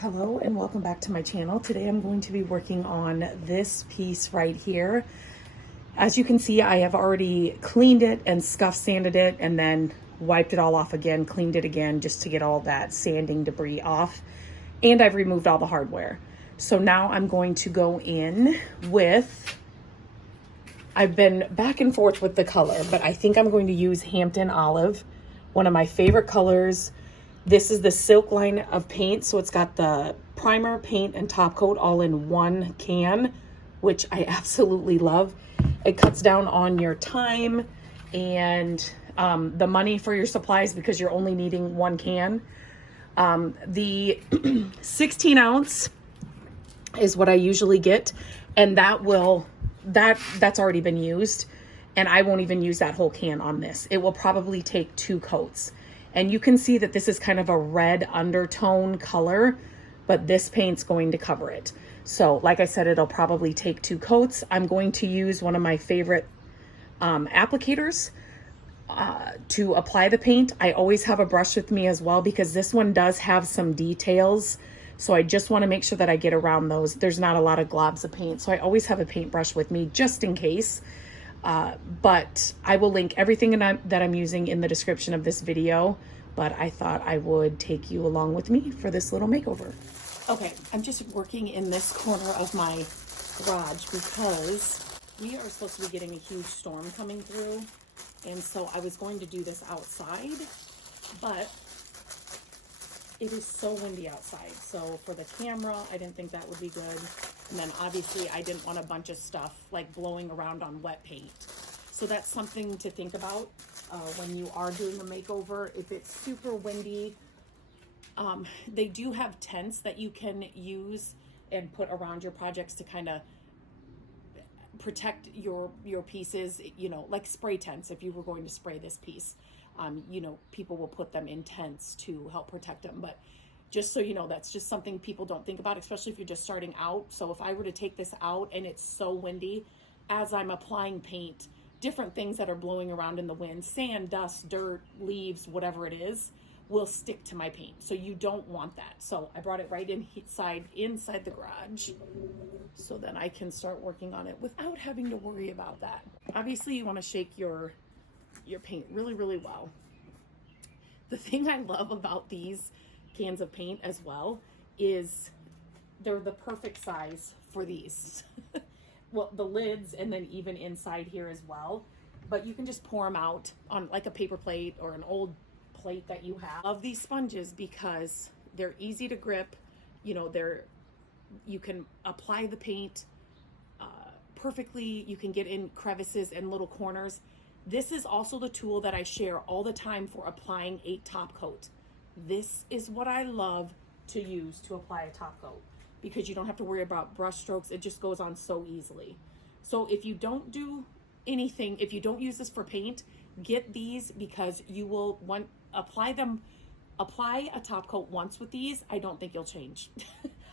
Hello and welcome back to my channel. Today I'm going to be working on this piece right here. As you can see, I have already cleaned it and scuff sanded it and then wiped it all off again, cleaned it again just to get all that sanding debris off. And I've removed all the hardware. So now I'm going to go in with, I've been back and forth with the color, but I think I'm going to use Hampton Olive, one of my favorite colors. This is the silk line of paint, so it's got the primer, paint, and top coat all in one can, which I absolutely love. It cuts down on your time and the money for your supplies because you're only needing one can. The 16 ounce is what I usually get, and that's already been used, and I won't even use that whole can on this. It will probably take 2 coats. And you can see that this is kind of a red undertone color, but this paint's going to cover it. So like I said, it'll probably take 2 coats. I'm going to use one of my favorite applicators to apply the paint. I always have a brush with me as well because this one does have some details. So I just want to make sure that I get around those. There's not a lot of globs of paint. So I always have a paintbrush with me just in case. But I will link everything that I'm using in the description of this video, but I thought I would take you along with me for this little makeover. Okay, I'm just working in this corner of my garage because we are supposed to be getting a huge storm coming through, and so I was going to do this outside, but it is so windy outside. So for the camera, I didn't think that would be good. And then obviously I didn't want a bunch of stuff like blowing around on wet paint. So that's something to think about when you are doing a makeover. If it's super windy, they do have tents that you can use and put around your projects to kind of protect your pieces, you know, like spray tents. If you were going to spray this piece, you know, people will put them in tents to help protect them. But just so you know, that's just something people don't think about, especially if you're just starting out. So if I were to take this out and it's so windy, as I'm applying paint, different things that are blowing around in the wind, sand, dust, dirt, leaves, whatever it is, will stick to my paint. So you don't want that. So I brought it right inside the garage so then I can start working on it without having to worry about that. Obviously you want to shake your paint really, really well. The thing I love about these cans of paint as well is they're the perfect size for these. Well, the lids and then even inside here as well. But you can just pour them out on like a paper plate or an old plate that you have. I love these sponges because they're easy to grip. You know, you can apply the paint perfectly. You can get in crevices and little corners. This is also the tool that I share all the time for applying a top coat. This is what I love to use to apply a top coat because you don't have to worry about brush strokes. It just goes on so easily. So if you don't do anything, if you don't use this for paint, get these because you will apply a top coat once with these. I don't think you'll change.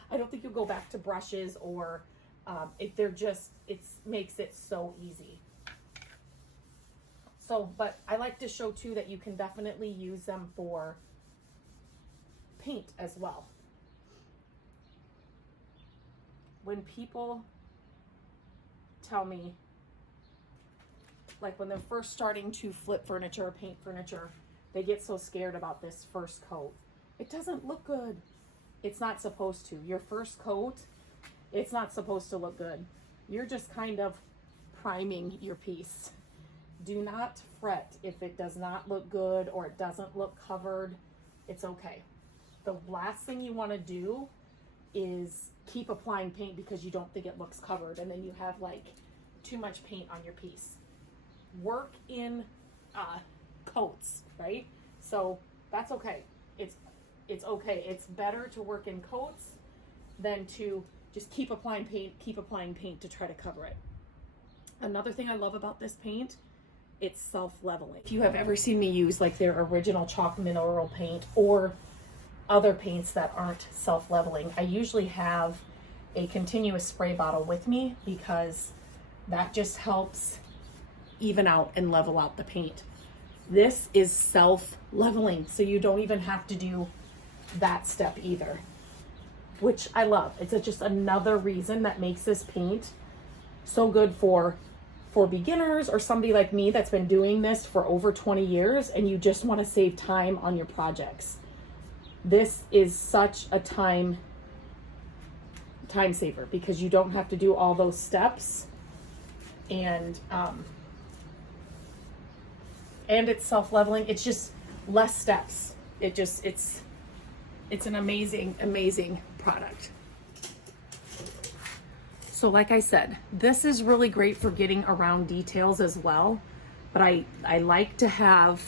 I don't think you'll go back to brushes or if they're just, it makes it so easy. So, but I like to show too that you can definitely use them for paint as well. When people tell me, like when they're first starting to flip furniture or paint furniture, they get so scared about this first coat. It doesn't look good. It's not supposed to. Your first coat, it's not supposed to look good. You're just kind of priming your piece. Do not fret if it does not look good or it doesn't look covered. It's okay. The last thing you want to do is keep applying paint because you don't think it looks covered and then you have like too much paint on your piece. Work in coats, right? So that's okay. It's okay. It's better to work in coats than to just keep applying paint to try to cover it. Another thing I love about this paint, it's self-leveling. If you have ever seen me use like their original chalk mineral paint or other paints that aren't self-leveling, I usually have a continuous spray bottle with me because that just helps even out and level out the paint. This is self-leveling, so you don't even have to do that step either. which I love. It's just another reason that makes this paint so good for beginners or somebody like me that's been doing this for over 20 years and you just want to save time on your projects. This is such a time saver because you don't have to do all those steps, and it's self-leveling. It's just less steps. It's an amazing product. So like I said, this is really great for getting around details as well, but I like to have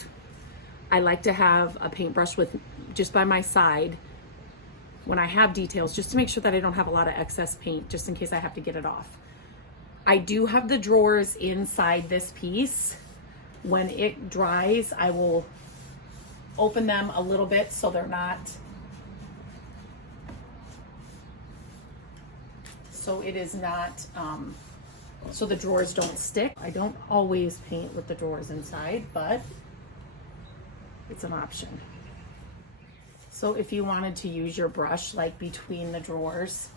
a paintbrush with just by my side when I have details, just to make sure that I don't have a lot of excess paint, just in case I have to get it off. I do have the drawers inside this piece. When it dries, I will open them a little bit so they're not, so it is not, so the drawers don't stick. I don't always paint with the drawers inside, but it's an option. So if you wanted to use your brush like between the drawers,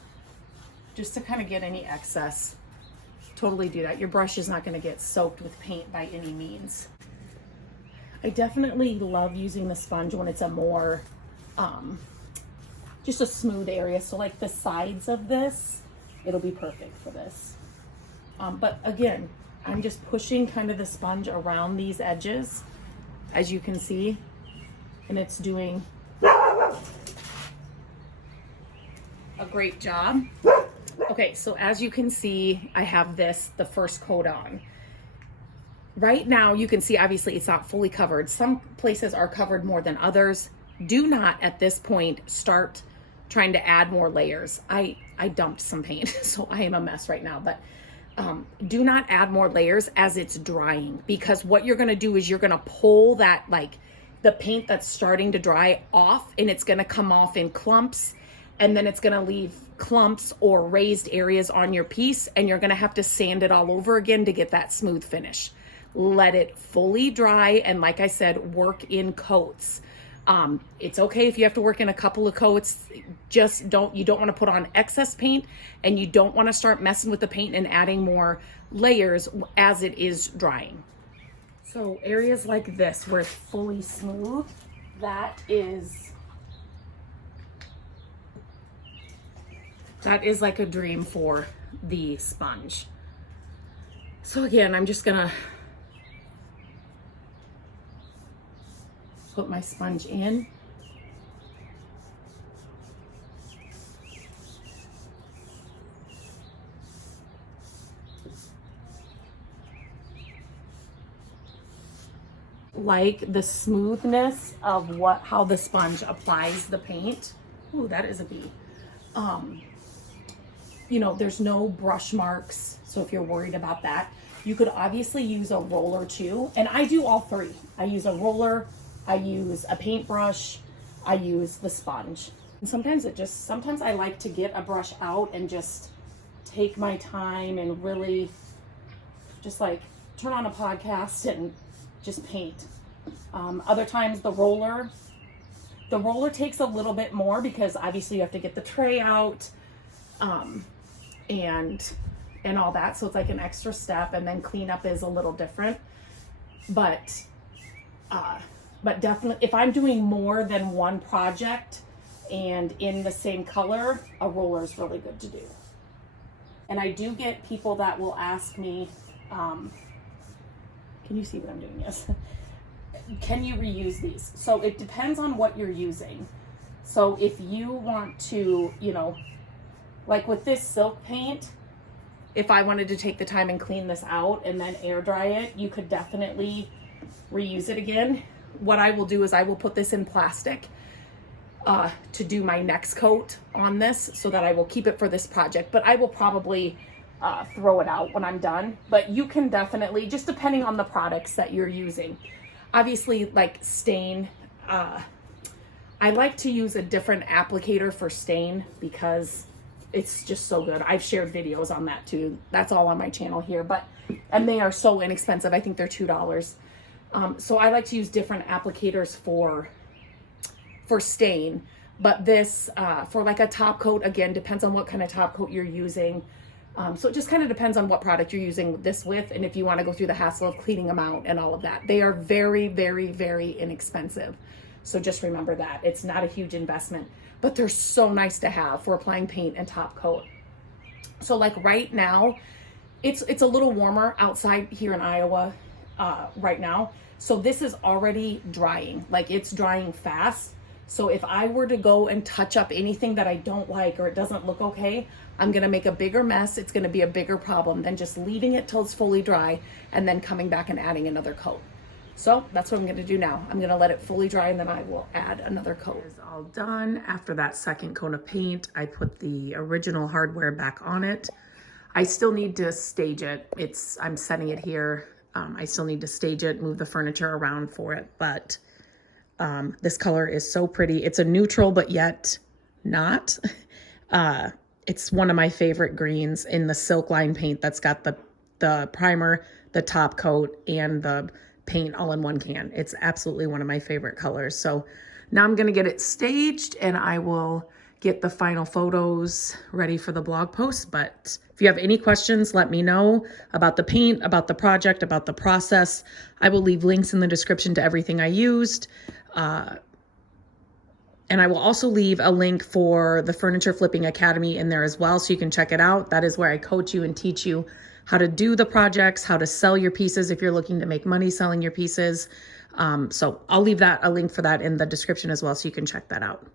just to kind of get any excess, totally do that. Your brush is not going to get soaked with paint by any means. I definitely love using the sponge when it's a more, just a smooth area. So like the sides of this, it'll be perfect for this. But again, I'm just pushing kind of the sponge around these edges, as you can see, and it's doing a great job. Okay, so as you can see, I have the first coat on. Right now, you can see, obviously, it's not fully covered. Some places are covered more than others. Do not, at this point, start trying to add more layers. I dumped some paint, so I am a mess right now, but do not add more layers as it's drying, because what you're gonna do is you're gonna pull that, like, the paint that's starting to dry off, and it's gonna come off in clumps, and then it's gonna leave clumps or raised areas on your piece, and you're gonna have to sand it all over again to get that smooth finish. Let it fully dry, and like I said, work in coats. It's okay if you have to work in a couple of coats. Just you don't want to put on excess paint, and you don't want to start messing with the paint and adding more layers as it is drying. So areas like this where it's fully smooth, that is like a dream for the sponge. So again, I'm just gonna put my sponge in. Like the smoothness of how the sponge applies the paint. Ooh, that is a bee. You know, there's no brush marks, so if you're worried about that, you could obviously use a roller too, and I do all three. I use a roller, I use a paintbrush, I use the sponge. And sometimes I like to get a brush out and just take my time and really just like turn on a podcast and just paint. Other times the roller takes a little bit more, because obviously you have to get the tray out and all that, so it's like an extra step, and then cleanup is a little different. But definitely, if I'm doing more than one project and in the same color, a roller is really good to do. And I do get people that will ask me, can you see what I'm doing? Yes. Can you reuse these? So it depends on what you're using. So if you want to, you know, like with this silk paint, if I wanted to take the time and clean this out and then air dry it, you could definitely reuse it again. What I will do is I will put this in plastic to do my next coat on this, so that I will keep it for this project, but I will probably throw it out when I'm done. But you can definitely, just depending on the products that you're using. Obviously, like stain, I like to use a different applicator for stain because it's just so good. I've shared videos on that too. That's all on my channel here, and they are so inexpensive. I think they're $2. So I like to use different applicators for stain. But this, for like a top coat, again, depends on what kind of top coat you're using. So it just kind of depends on what product you're using this with, and if you want to go through the hassle of cleaning them out and all of that. They are very, very, very inexpensive. So just remember that. It's not a huge investment, but they're so nice to have for applying paint and top coat. So like right now, it's a little warmer outside here in Iowa right now. So this is already drying, like it's drying fast. So if I were to go and touch up anything that I don't like or it doesn't look okay, I'm gonna make a bigger mess. It's gonna be a bigger problem than just leaving it till it's fully dry and then coming back and adding another coat. So that's what I'm gonna do now. I'm gonna let it fully dry and then I will add another coat. It's all done. After that second coat of paint, I put the original hardware back on it. I still need to stage it. I'm setting it here. I still need to stage it, move the furniture around for it, but this color is so pretty. It's a neutral, but yet not. It's one of my favorite greens in the silk line paint that's got the primer, the top coat, and the paint all in one can. It's absolutely one of my favorite colors. So now I'm gonna get it staged and I will get the final photos ready for the blog post. But if you have any questions, let me know about the paint, about the project, about the process. I will leave links in the description to everything I used. And I will also leave a link for the Furniture Flipping Academy in there as well, so you can check it out. That is where I coach you and teach you how to do the projects, how to sell your pieces if you're looking to make money selling your pieces. So I'll leave a link for that in the description as well, so you can check that out.